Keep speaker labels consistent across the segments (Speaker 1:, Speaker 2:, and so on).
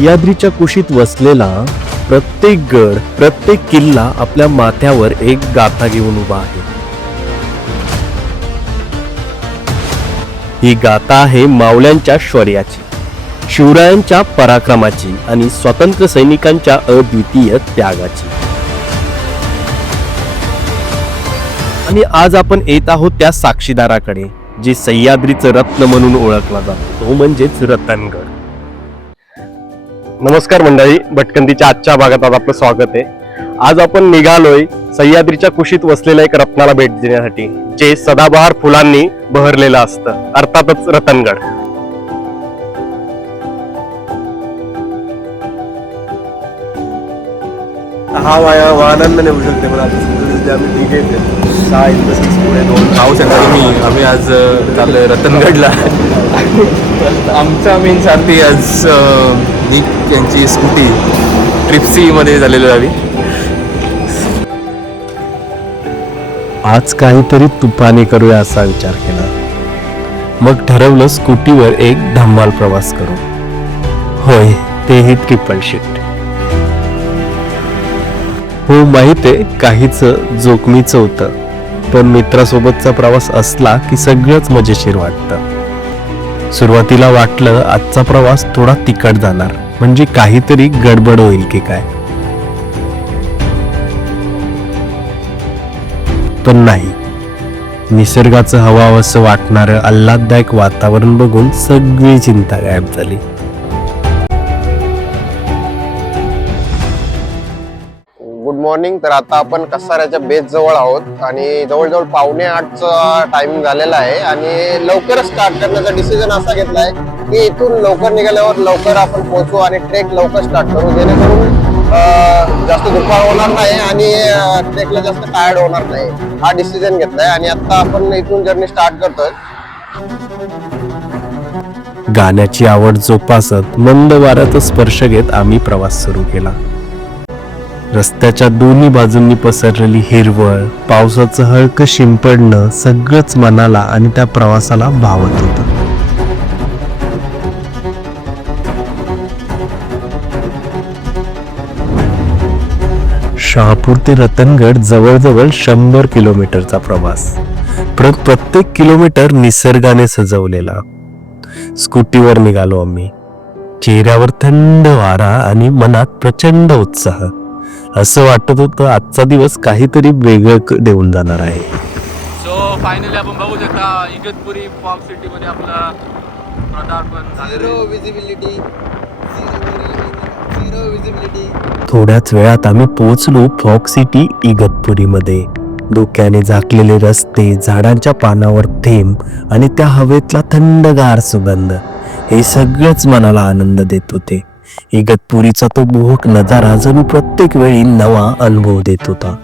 Speaker 1: सह्याद्रीच्या कुशीत वसलेला प्रत्येक गड प्रत्येक किल्ला आपल्या माथ्यावर एक गाथा घेऊन उभा आहे. ही गाथा आहे मावळ्यांच्या शौर्याची शिवरायांच्या पराक्रमाची आणि स्वतंत्र सैनिकांच्या अद्वितीय त्यागाची. आणि आज आपण येत आहोत त्या साक्षीदाराकडे जे सह्याद्रीचं रत्न म्हणून ओळखला जातो. तो म्हणजेच रतनगड. नमस्कार मंडळी भटकंतीच्या आजच्या भागात आज आपलं स्वागत आहे. आज आपण निघालोय सह्याद्रीच्या कुशीत वसलेल्या एक रत्नाला भेट देण्यासाठी जे सदाबहार फुलांनी बहरलेलं असतं. अर्थातच रतनगड.
Speaker 2: हा वाया वाहनांना नेऊ शकते आम्ही तिघे सहा इंडस्ट्रीज पुढे दोन
Speaker 3: पाहू शकता तुम्ही आम्ही आज अ, चाललोय रतनगडला. आमचा मेन सारथी आज निक यांची स्कूटी ट्रिप्सीमध्ये मध्ये हवी
Speaker 1: आज काहीतरी तुफाने करूया असा विचार केला. मग ठरवलं स्कूटीवर एक धम्माल प्रवास करू. होय तेही ट्रिपल शीट हो माहीत आहे काहीच जोखमीचं होतं. पण मित्रासोबतचा प्रवास असला की सगळंच मजेशीर वाटतं. सुरुवातीला वाटलं आजचा प्रवास थोडा तिकट जाणार. म्हणजे काहीतरी गडबड होईल की काय? पण नाही. निसर्गाचं हवावंसं वाटणारं आल्हाददायक वातावरण बघून सगळी चिंता गायब झाली.
Speaker 4: मॉर्निंग तर आता आपण कसाऱ्याच्या बेस जवळ आहोत आणि जवळजवळ पावणे आठचा टाइम झालेला आहे आणि लवकरच स्टार्ट करण्याचा डिसिजन असा घेतलाय की इथून लवकर निघाल्यावर लवकर आपण पोहोचू आणि ट्रेक लवकर स्टार्ट करू. जेणेकरून जास्त दुपार होणार नाही आणि ट्रेकला जास्त टायर्ड होणार नाही. हा डिसिजन घेतलाय आणि आता आपण इथून जर्नी स्टार्ट करतोय.
Speaker 1: गाण्याची आवड जोपासत मंद वाऱ्याचा स्पर्श घेत आम्ही प्रवास सुरू केला. रस्त्याच्या दोन्ही बाजूंनी पसरलेली हिरवळ पावसाचं हळकं शिंपडणं सगळंच मनाला आणि त्या प्रवासाला भावत होतं. शहापूर ते रतनगड जवळजवळ शंभर किलोमीटरचा प्रवास. प्रत्येक किलोमीटर निसर्गाने सजवलेला. स्कूटीवर निघालो आम्ही. चेहऱ्यावर थंड वारा आणि मनात प्रचंड उत्साह. असं वाटत होतं आजचा दिवस काहीतरी वेगळं देऊन जाणार आहे.
Speaker 3: सो फायनली आपण बघू शकता इगतपुरी फॉक सिटी मध्ये आपलं पदार्पण झालेलं
Speaker 4: विजिबिलिटी झिरो विजिबिलिटी
Speaker 1: थोड्याच वेळात आम्ही पोहोचलो फॉक सिटी इगतपुरीमध्ये. डोक्याने झाकलेले रस्ते झाडांच्या पानावर थेंब आणि त्या हवेतला थंडगार सुगंध. हे सगळंच मनाला आनंद देत होते. इगतपुरीचा तो मोहक नजारा जणू प्रत्येक वेळी नवा अनुभव देत होता.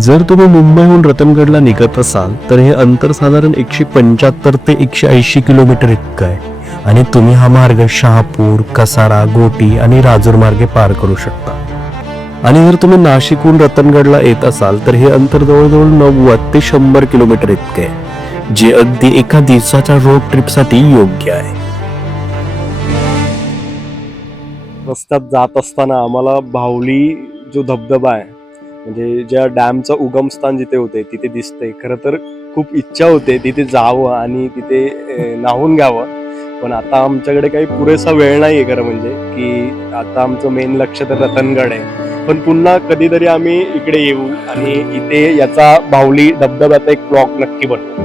Speaker 1: जर तुम्ही मुंबईहून रतनगडला निघत असाल तर हे अंतर साधारण एकशे पंच्याहत्तर ते एकशे ऐंशी किलोमीटर इतकं आहे. आणि तुम्ही हा मार्ग शहापूर कसारा गोटी आणि राजूर मार्गे पार करू शकता. आणि जर तुम्ही नाशिकहून रतनगडला येत असाल तर हे अंतर जवळजवळ नव्वद ते शंभर किलोमीटर इतके आहे जे अगदी एका दिवसाच्या रोड ट्रिपसाठी योग्य आहे.
Speaker 2: रस्त्यात जात असताना आम्हाला भावली जो धबधबा आहे म्हणजे ज्या डॅमचं उगमस्थान जिथे होते तिथे दिसते खरं तर खूप इच्छा होते तिथे जावं आणि तिथे नाहून न्हावून घ्यावं. पण आता आमच्याकडे काही पुरेसा वेळ नाही आहे खरं म्हणजे की आता आमचं मेन लक्ष तर रतनगड आहे. पण पुन्हा कधीतरी आम्ही इकडे येऊ आणि इथे याचा बाहुली धबधब्याचा एक ब्लॉक नक्की बनतो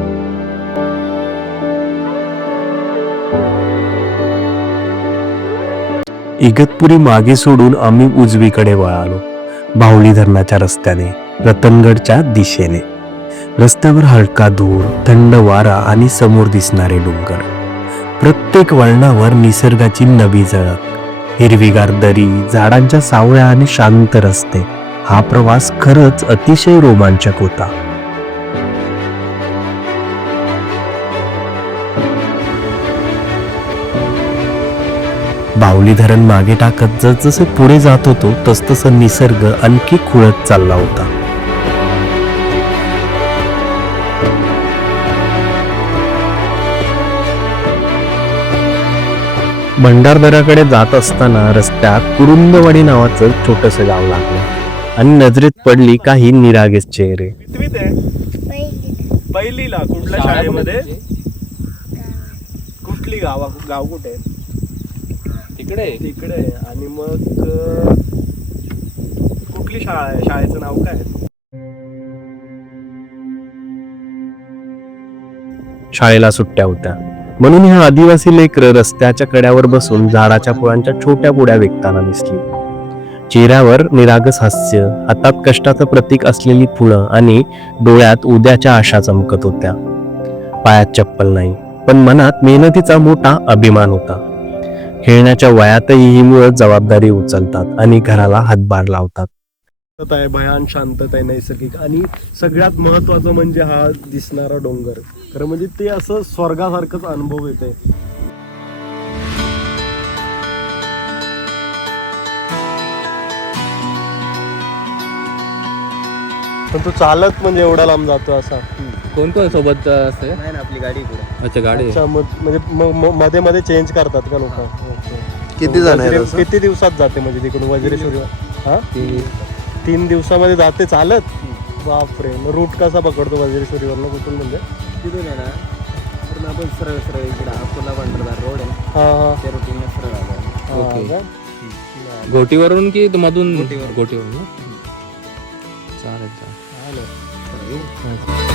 Speaker 1: इगतपुरी मागे सोडून आम्ही उजवीकडे वळालो बाहुली धरणाच्या रस्त्याने रतनगडच्या दिशेने. रस्त्यावर हलका धूर थंड वारा आणि समोर दिसणारे डोंगर. प्रत्येक वळणावर निसर्गाची नवी झळक. हिरवीगार दरी झाडांच्या सावळ्या आणि शांत रस्ते. हा प्रवास खरंच अतिशय रोमांचक होता. बावली धरण मागे टाकत जसजसे पुढे जात होतो तसतसं निसर्ग आणखी खुळत चालला होता. भंडारदराकडे जात असताना रस्त्यात कुरुंदवाडी नावाचं छोटस गाव लागलं. आणि नजरेत पडली काही निरागेच चेहरे.
Speaker 2: कितवीत आहे? पहिलीला कुठल्या शाळेमध्ये? कुठली? गावा गाव कुठे? आहे?
Speaker 3: तिकडे.
Speaker 2: तिकडे आहे. आणि मग अं, कुठली शाळा आहे? शाळेचं नाव काय?
Speaker 1: शाळेला सुट्ट्या होत्या. म्हणून ह्या आदिवासी लेकर रस्त्याच्या कड्यावर बसून झाडाच्या फुलांच्या छोट्या पुड्या विकताना दिसली. चेहऱ्यावर निरागस हास्य हातात कष्टाचं प्रतीक असलेली फुलं आणि डोळ्यात उद्याच्या आशा चमकत होत्या. पायात चप्पल नाही पण मनात मेहनतीचा मोठा अभिमान होता. खेळण्याच्या वयातही ही मुलं जबाबदारी उचलतात आणि घराला हातभार लावतात.
Speaker 2: शांतता आहे भयान शांतता आहे नैसर्गिक. आणि सगळ्यात महत्वाचं म्हणजे हा दिसणारा डोंगर. खरं म्हणजे ते असं स्वर्गासारखंच अनुभव येते पण तो चालत म्हणजे एवढा लांब जातो असा?
Speaker 3: कोण कोण सोबत असते
Speaker 5: नाही ना आपली गाडी पुढे
Speaker 3: अच्छा गाडी?
Speaker 2: अच्छा मग म्हणजे म- म- मध्ये मध्ये चेंज करतात का लोक?
Speaker 4: किती जण आहेत असं?
Speaker 2: किती दिवसात जाते म्हणजे तिकडून? वज्रेश्वरी हा? तीन दिवसामध्ये जाते चालत बापरे मग रूट कसा पकडतो वज्रेश्वरीवरनं कुठून म्हणजे
Speaker 5: तिथून आहे ना पूर्ण आपण सरळ सरळ इकडे अकोला पांढरदार रोड आहे
Speaker 2: हा हा
Speaker 5: त्या रुटीन सरळ आलो
Speaker 2: हा. का?
Speaker 3: घोटीवरून की मधून
Speaker 5: घोटीवरून.
Speaker 3: घोटीवरून ना? चालेल चालेल
Speaker 2: आलं.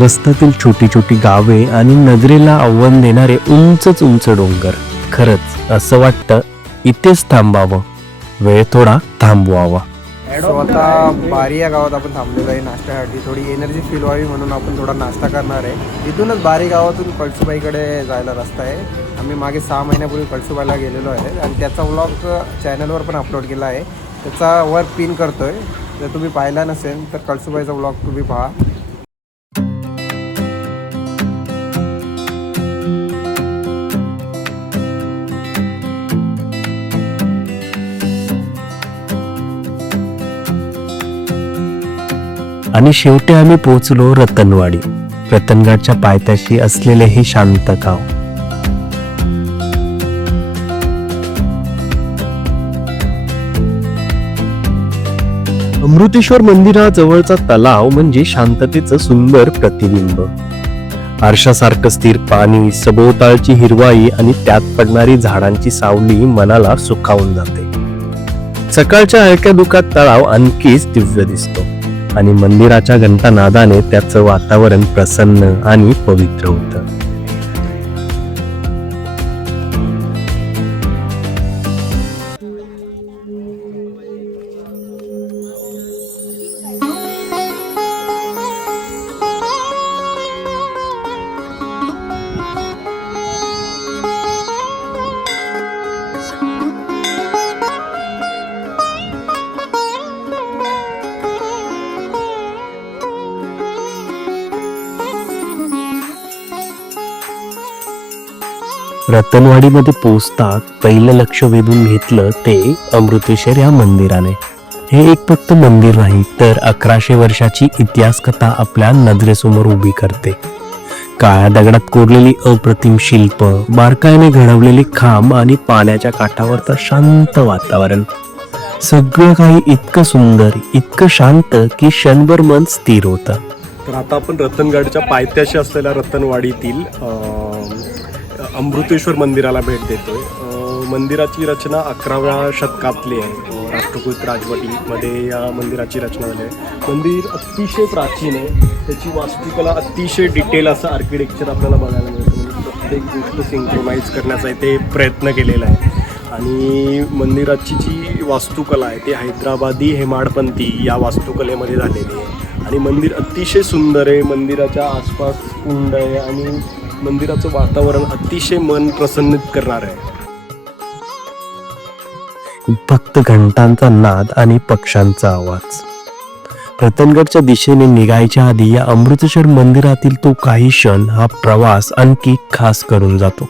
Speaker 1: रस्त्यातील छोटी छोटी गावे आणि नजरेला आव्हान देणारे उंचच उंच डोंगर. खरंच असं वाटतं इथेच थांबावं. वेळ थोडा थांबवावा.
Speaker 6: सो आता बारी या गावात आपण थांबलेलो आहे नाश्त्यासाठी. थोडी एनर्जी फील व्हावी म्हणून आपण थोडा नाश्ता करणार आहे. इथूनच बारी गावातून कळसुबाईकडे जायला रस्ता आहे. आम्ही मागे सहा महिन्यापूर्वी कळसुबाईला गेलेलो आहे आणि त्याचा व्लॉग चॅनलवर पण अपलोड केला आहे. त्याचा वर पिन करतो आहे जर तुम्ही पाहिला नसेल तर कळसुबाईचा व्लॉग तुम्ही पहा.
Speaker 1: आणि शेवटी आम्ही पोहोचलो रतनवाडी रतनगडच्या पायथ्याशी असलेले हे शांत गाव. अमृतेश्वर मंदिराजवळचा तलाव म्हणजे शांततेचं सुंदर प्रतिबिंब. आरशासारखं स्थिर पाणी सभोवताळची हिरवाई आणि त्यात पडणारी झाडांची सावली मनाला सुखावून जाते. सकाळच्या हलक्या दुखात तळाव आणखीच दिव्य दिसतो. आणि मंदिराच्या घंटानादाने त्याचं वातावरण प्रसन्न आणि पवित्र होतं. रतनवाडीमध्ये पोचतात पहिलं लक्ष वेधून घेतलं ते अमृतेश्वर या मंदिराने. हे एक फक्त मंदिर नाही तर अकराशे वर्षाची इतिहास कथा आपल्या नजरेसमोर उभी करते. काळ्या दगडात कोरलेली अप्रतिम शिल्प बारकाईने घडवलेले खांब आणि पाण्याच्या काठावरचं शांत वातावरण. सगळं काही इतकं सुंदर इतकं शांत की क्षणभर मन स्थिर होतं.
Speaker 2: तर आता आपण रतनगडच्या पायथ्याशी असलेल्या रतनवाडीतील अमृतेश्वर मंदिराला भेट देतोय. मंदिराची रचना अकराव्या शतकातली आहे. अं, राजवटीमध्ये या मंदिराची रचना झाली आहे. मंदिर अतिशय प्राचीन आहे. त्याची वास्तुकला अतिशय डिटेल असं आर्किटेक्चर आपल्याला बघायला मिळतं. म्हणजे प्रत्येक गोष्ट सिंक्रोमाइज करण्याचा इथे प्रयत्न केलेला आहे. आणि मंदिराची जी वास्तुकला आहे ती हैदराबादी हेमाडपंथी या वास्तुकलेमध्ये झालेली आहे. आणि मंदिर अतिशय सुंदर आहे. मंदिराच्या आसपास कुंड आहे आणि मंदिराचं वातावरण अतिशय मन प्रसन्नित करणार आहे.
Speaker 1: फक्त घंटांचा नाद आणि पक्ष्यांचा आवाज. रतनगडच्या दिशेने निघायच्या आधी या अमृतसर मंदिरातील तो काही क्षण हा प्रवास आणखी खास करून जातो.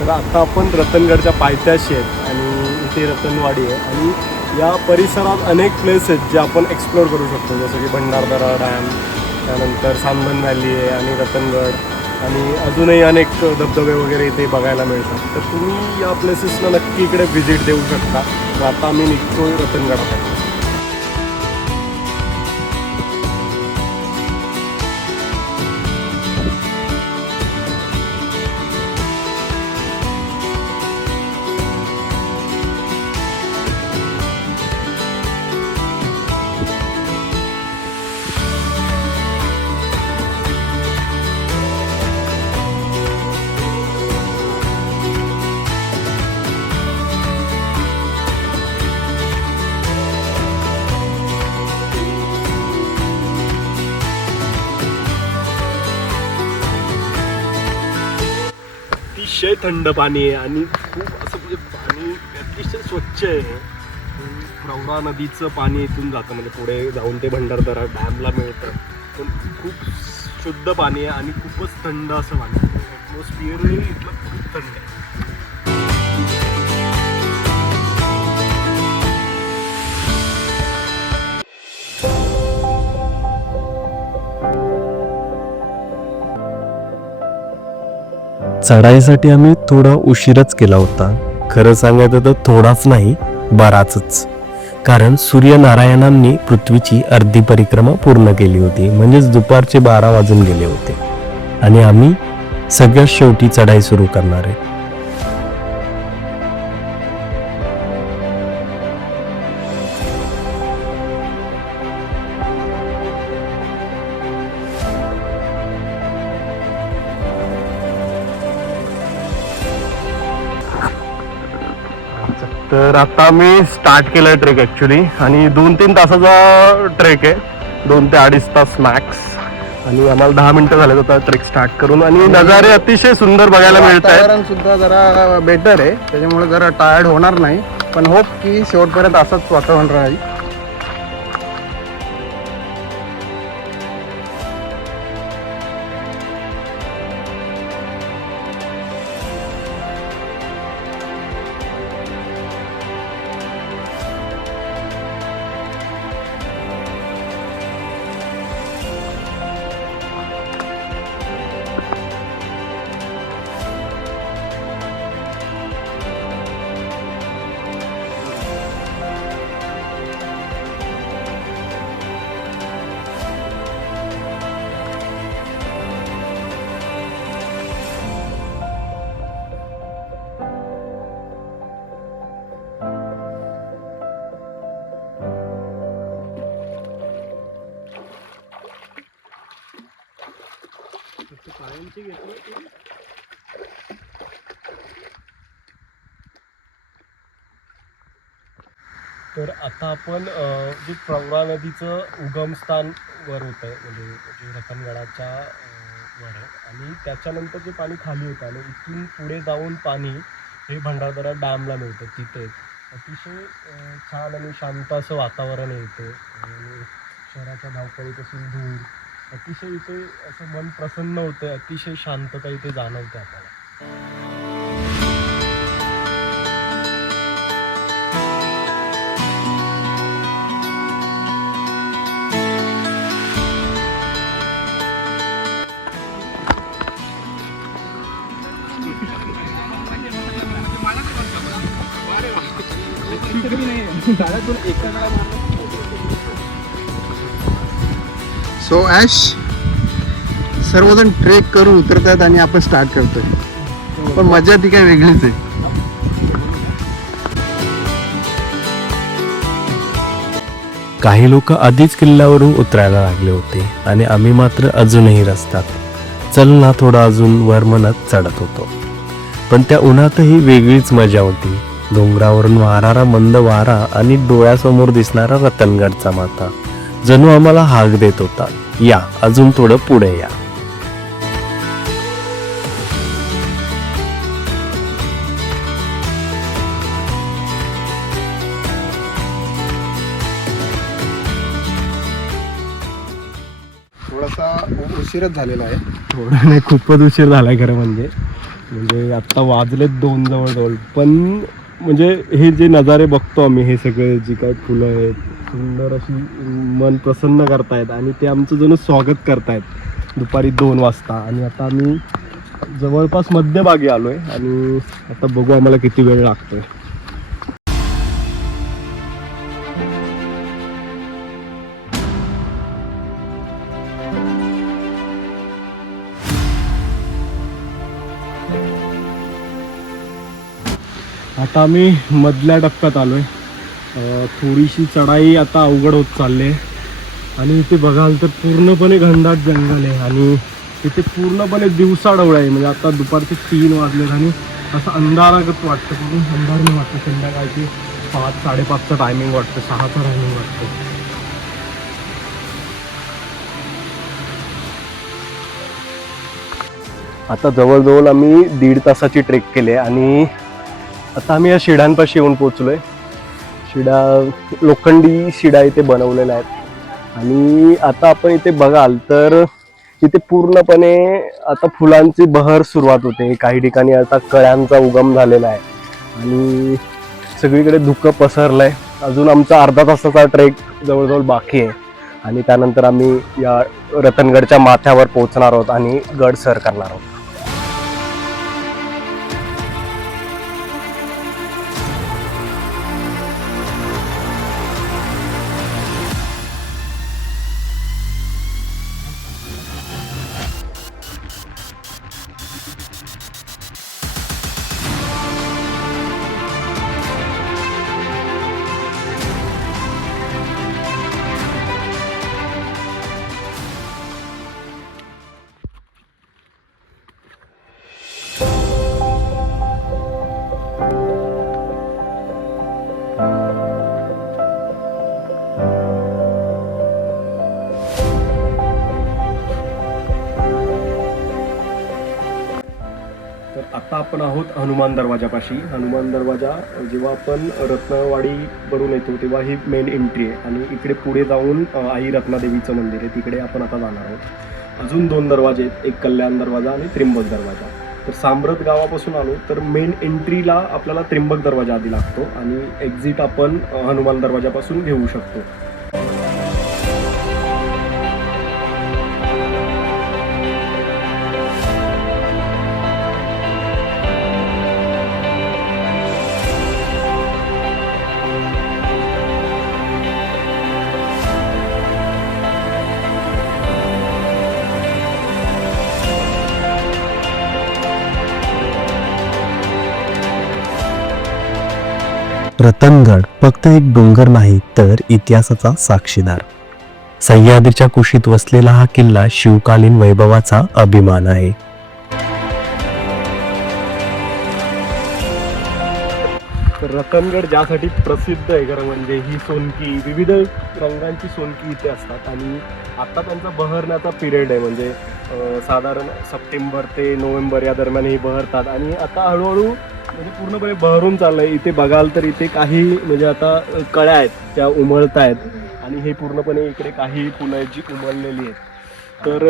Speaker 2: तर आता आपण रतनगडच्या पायथ्याशी आहेत ती रतनवाडी आहे. आणि या परिसरात अनेक प्लेस आहेत जे आपण एक्सप्लोअर करू शकतो. जसं की भंडारदरा डॅम त्यानंतर सांदन व्हॅली आहे आणि रतनगड आणि अजूनही अनेक धबधबे वगैरे इथे बघायला मिळतात. तर तुम्ही या प्लेसेसला नक्की इकडे व्हिजिट देऊ शकता. तर आता आम्ही निघतो रतनगडासाठी थंड पाणी आहे आणि खूप असं म्हणजे पाणी अतिशय स्वच्छ आहे. प्रवरा नदीचं पाणी इथून जातं म्हणजे पुढे जाऊन ते भंडारदरा डॅमला मिळतं. पण खूप शुद्ध पाणी आहे आणि खूपच थंड असं पाणी ॲटमॉस्फिअर इथलं खूप थंड आहे.
Speaker 1: चढाईसाठी आम्ही थोडा उशीरच केला होता. खरं सांगायचं तर थोडाच नाही बराचच. कारण सूर्यनारायणांनी पृथ्वीची अर्धी परिक्रमा पूर्ण केली होती म्हणजेच दुपारचे बारा वाजून गेले होते. आणि आम्ही सगळ्यात शेवटी चढाई सुरू करणार आहे.
Speaker 2: आता मी स्टार्ट केलं ट्रेक ॲक्च्युली आणि दोन तीन तासाचा ट्रेक आहे. दोन ते अडीच तास मॅक्स आणि आम्हाला दहा मिनिटं झाले आता ट्रेक स्टार्ट करून. आणि नजारे अतिशय सुंदर बघायला मिळत
Speaker 6: वातावरण सुद्धा जरा बेटर आहे. त्याच्यामुळे जरा टायर्ड होणार नाही. पण होप की शेवटपर्यंत असंच वातावरण राहील.
Speaker 2: तर आता आपण जे प्रवरा नदीचं उगमस्थान वर होतं म्हणजे जे रतनगडाच्या वर आणि त्याच्यानंतर जे पाणी खाली होतं आणि इथून पुढे जाऊन पाणी हे भंडारदरा डॅमला मिळतं तिथे. अतिशय छान आणि शांत असं वातावरण येतं आणि शहराच्या धावपळीपासून दूर. अतिशय इथे असं मन प्रसन्न होतं अतिशय शांतता इथे जाणवते आपल्याला.
Speaker 6: सो ॲश सर्वजण ट्रेक करून उतरतात आणि आपण स्टार्ट करतोय. पण मजा ती काय वेगळीच आहे.
Speaker 1: काही लोक आधीच किल्ल्यावरून उतरायला लागले होते आणि आम्ही मात्र अजूनही रस्त्यात. चल ना थोडा अजून वर म्हणत चढत होतो. पण त्या उन्हातही वेगळीच मजा होती. डोंगरावरून वाहणारा मंद वारा आणि डोळ्यासमोर दिसणारा रतनगडचा माता जणू आम्हाला हाक देत होता. या अजून थोडं पुढे या.
Speaker 6: थोडासा उशीरच झालेला आहे.
Speaker 2: थोडं नाही खूपच उशीर झालाय खरं म्हणजे. म्हणजे आत्ता वाजलेत दोन जवळजवळ. पण म्हणजे हे जे नजारे बघतो आम्ही हे सगळे जी काय फुलं आहेत सुंदर अशी मन प्रसन्न करतायत आणि ते आमचं जणू स्वागत करतायत. दुपारी दोन वाजता. आणि आता आम्ही जवळपास मध्यभागी आलो आहे आणि आता बघू आम्हाला किती वेळ लागतोय. आता आम्ही मधल्या टप्प्यात आलो आहे थोडीशी चढाई आता अवघड होत चालली आहे. आणि इथे बघाल तर पूर्णपणे घनदाट जंगल आहे आणि इथे पूर्णपणे दिवसाढवळा आहे. म्हणजे आता दुपारचे तीन वाजलेत आणि असं अंधारागत वाटतं. म्हणून अंधार नाही वाटतं. संध्याकाळची पाच साडेपाचचं टायमिंग वाटतं. सहाचं टायमिंग वाटतं. आता जवळजवळ आम्ही दीड तासाची ट्रेक केली आहे आणि आता आम्ही या शिडांपाशी येऊन पोचलोय शिडा लोखंडी शिडा इथे बनवलेल्या आहेत. आणि आता आपण इथे बघाल तर इथे पूर्णपणे आता फुलांची बहर सुरुवात होते. काही ठिकाणी आता कळ्यांचा उगम झालेला आहे. आणि सगळीकडे धुकं पसरलं आहे अजून आमचा अर्धा तासाचा ट्रेक जवळजवळ बाकी आहे. आणि त्यानंतर आम्ही या रतनगडच्या माथ्यावर पोहोचणार आहोत आणि गड सर करणार आहोत. आहोत हनुमान दरवाजापाशी. हनुमान दरवाजा जेव्हा आपण रत्नवाडी वरून येतो तेव्हा ही मेन एंट्री आहे. आणि इकडे पुढे जाऊन आई रत्नादेवीचं मंदिर आहे. तिकडे आपण आता जाणार आहोत. अजून दोन दरवाजे आहेत. एक कल्याण दरवाजा आणि त्रिंबक दरवाजा. तर सांब्रत गावापासून आलो तर मेन एंट्रीला आपल्याला त्रिंबक दरवाजा आधी लागतो. आणि एक्झिट आपण हनुमान दरवाजापासून घेऊ शकतो.
Speaker 1: रतनगड फक्त एक डोंगर नाही तर इतिहासाचा साक्षीदार. सह्याद्रीच्या कुशीत वसलेला हा किल्ला शिवकालीन वैभवाचा अभिमान आहे.
Speaker 2: रतनगड ज्यासाठी प्रसिद्ध आहे खरं म्हणजे ही सोनकी विविध रंगांची सोनकी इथे असतात आणि आता त्यांचा बहरण्याचा पिरियड आहे. म्हणजे साधारण सप्टेंबर ते नोव्हेंबर या दरम्यान ही बहरतात आणि आता हळूहळू म्हणजे पूर्णपणे बहरून चाललंय. इथे बघाल तर इथे काही म्हणजे आता कळ्या आहेत त्या उमळत आहेत आणि हे पूर्णपणे इकडे काही फुलं आहेत जी उमळलेली आहेत. तर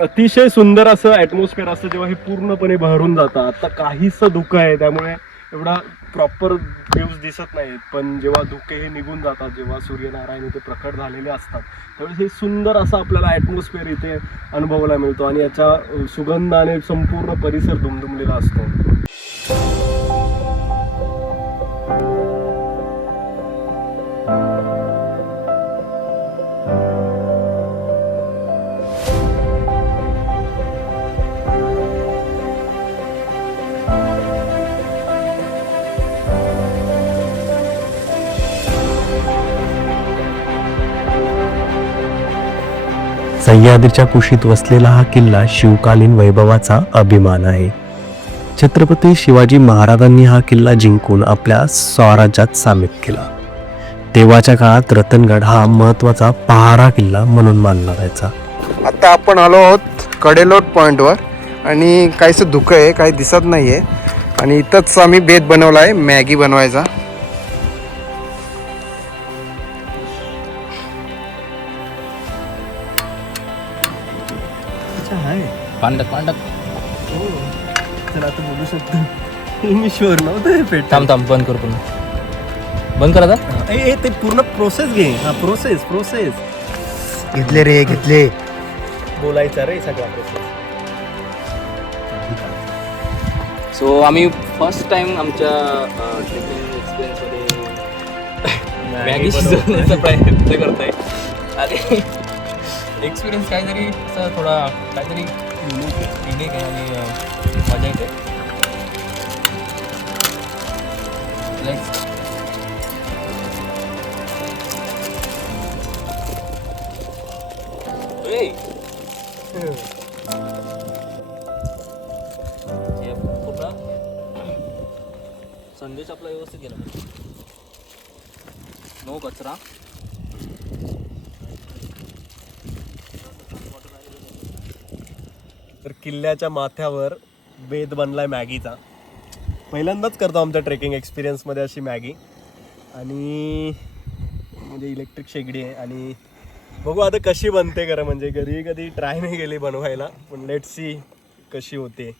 Speaker 2: अतिशय सुंदर असं ॲटमॉस्फिअर असतं जेव्हा हे पूर्णपणे बहरून जातं. आता काहीसं धुकं आहे त्यामुळे एवढा प्रॉपर व्ह्यूज दिसत नाहीत. पण जेव्हा धुके हे निघून जातात जेव्हा सूर्यनारायण इथे प्रकट झालेले असतात त्यावेळेस हे सुंदर असं आपल्याला ॲटमॉस्फिअर इथे अनुभवायला मिळतो. आणि याच्या सुगंधाने संपूर्ण परिसर दुमदुमलेला असतो.
Speaker 1: सह्याद्रीच्या कुशीत वसलेला हा किल्ला शिवकालीन वैभवाचा अभिमान आहे. छत्रपती शिवाजी महाराजांनी हा किल्ला जिंकून आपल्या स्वराज्यात सामील केला. तेव्हाच्या काळात रतनगड हा महत्त्वाचा पहारा किल्ला म्हणून मानला जायचा.
Speaker 6: आता आपण आलो आहोत कडेलोट पॉईंटवर आणि काहीसं धुकं आहे काही दिसत नाही आहे आणि इथंच आम्ही बेत बनवला आहे मॅगी बनवायचा.
Speaker 3: पांडक पांडक.
Speaker 2: तर आता बोलू शकतो. मी शुअर नव्हतं हे पेट
Speaker 3: थांब थांब बंद कर पूर्ण. बंद कर आता.
Speaker 2: ए ते पूर्ण प्रोसेस घे. हा प्रोसेस प्रोसेस
Speaker 6: घेतले रे घेतले.
Speaker 2: बोलायचा रे सगळा प्रोसेस
Speaker 3: सो आम्ही फर्स्ट टाइम आमच्या ट्रेकिंग एक्सपिरियन्समध्ये मॅगी शिजवण्याचा प्रयत्न करतोय. आणि एक्सपिरियन्स काहीतरी असं थोडा काहीतरी युनिक आहे आणि मजा येते संदेश आपला व्यवस्थित गेला. नो कचरा.
Speaker 2: किल्ल्याच्या माथ्यावर बेद बनलाय मॅगीचा. पहिल्यांदाच करतो आमच्या ट्रेकिंग एक्सपिरियन्समध्ये अशी मॅगी. आणि म्हणजे इलेक्ट्रिक शेगडी आहे आणि बघू आता कशी बनते खरं म्हणजे. घरी कधी ट्राय नाही केली बनवायला पण लेट सी कशी होते.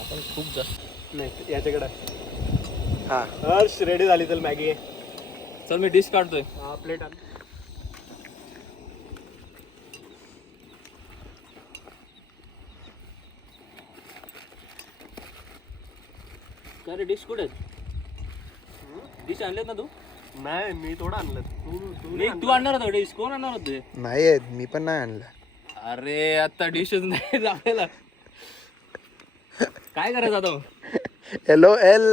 Speaker 3: आपण खूप जास्त
Speaker 2: नाही याच्याकडे
Speaker 6: हा.
Speaker 2: हर्ष रेडी झाली तर मॅगी
Speaker 3: चल मी डिश काढतोय.
Speaker 2: हा प्लेट आण.
Speaker 3: काय रे डिश कुठे? डिश आणलेत ना तू?
Speaker 2: नाही मी थोडं आणलं. तू तू
Speaker 3: नाही तू आणणार होता डिश कोण आणणार होते?
Speaker 6: नाही आहेत मी पण नाही आणलं.
Speaker 3: अरे आता डिशच नाही आपल्याला काय करायचं आता?
Speaker 6: हॅलो एल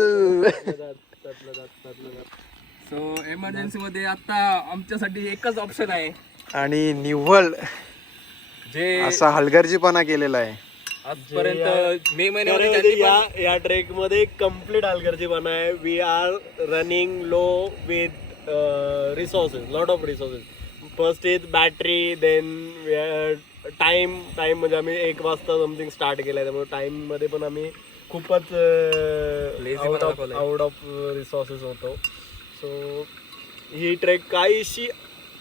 Speaker 3: सो एमर्जन्सी मध्ये आता आमच्यासाठी एकच ऑप्शन आहे.
Speaker 6: आणि निव्वळ
Speaker 3: जे
Speaker 6: असा हलगर्जीपणा केलेला आहे.
Speaker 3: आजपर्यंत मे महिन्यामध्ये
Speaker 2: म्हणजे या या ट्रेकमध्ये कंप्लीट हलगर्जीपणा आहे. We are running low with resources lot of resources first is battery then time time म्हणजे आम्ही एक वाजता समथिंग स्टार्ट केलाय. त्यामुळे टाइममध्ये पण आम्ही खूपच out of. Out of resources होतो. सो ही ट्रेक काहीशी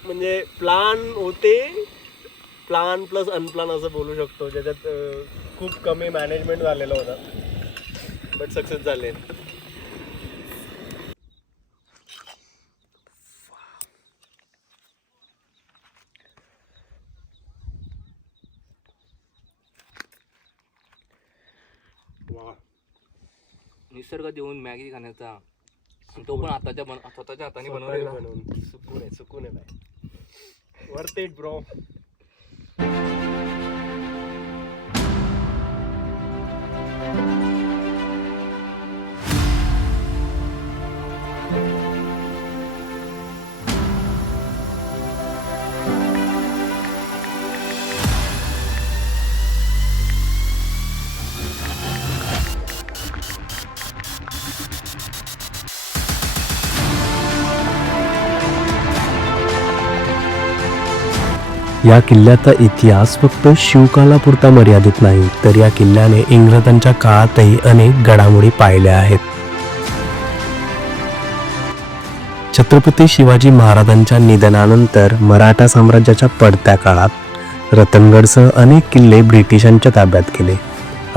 Speaker 2: म्हणजे प्लान होते प्लान प्लस अनप्लान असं बोलू शकतो ज्याच्यात खूप कमी मॅनेजमेंट झालेलं होतं. बट सक्सेस झाले
Speaker 3: निसर्गात येऊन मॅगी खाण्याचा. तो पण आताच्या बन स्वतःच्या हाताने बनवलेला.
Speaker 2: बनवून. सुकून आहे सुकून आहे बाय वर्थ इट ब्रो
Speaker 1: या किल्ल्याचा इतिहास फक्त शिवकालापुरता मर्यादित नाही तर या किल्ल्याने इंग्रजांच्या काळातही अनेक घडामोडी पाहिल्या आहेत. छत्रपती शिवाजी महाराजांच्या निधनानंतर मराठा साम्राज्याच्या पडत्या काळात रतनगडसह अनेक किल्ले ब्रिटिशांच्या ताब्यात गेले.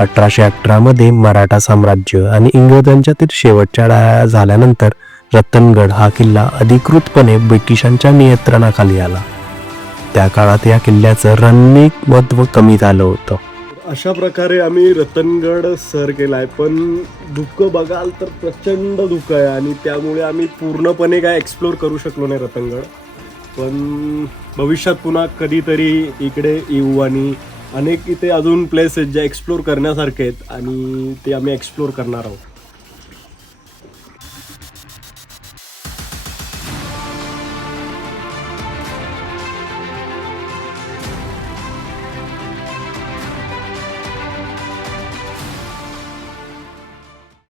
Speaker 1: अठराशे अठरामध्ये मराठा साम्राज्य आणि इंग्रजांच्यातील शेवटच्या लढाया झाल्यानंतर रतनगड हा किल्ला अधिकृतपणे ब्रिटिशांच्या नियंत्रणाखाली आला. त्या काळात या किल्ल्याचं रणनीक महत्त्व कमी झालं होतं.
Speaker 2: अशा प्रकारे आम्ही रतनगड सर केलाय पण धुकं बघाल तर प्रचंड धुकं आहे आणि त्यामुळे आम्ही पूर्णपणे काय एक्सप्लोर करू शकलो नाही रतनगड. पण भविष्यात पुन्हा कधीतरी इकडे येऊ आणि अनेक इथे अजून प्लेस आहेत ज्या एक्सप्लोर करण्यासारखे आहेत आणि ते आम्ही एक्सप्लोर करणार आहोत.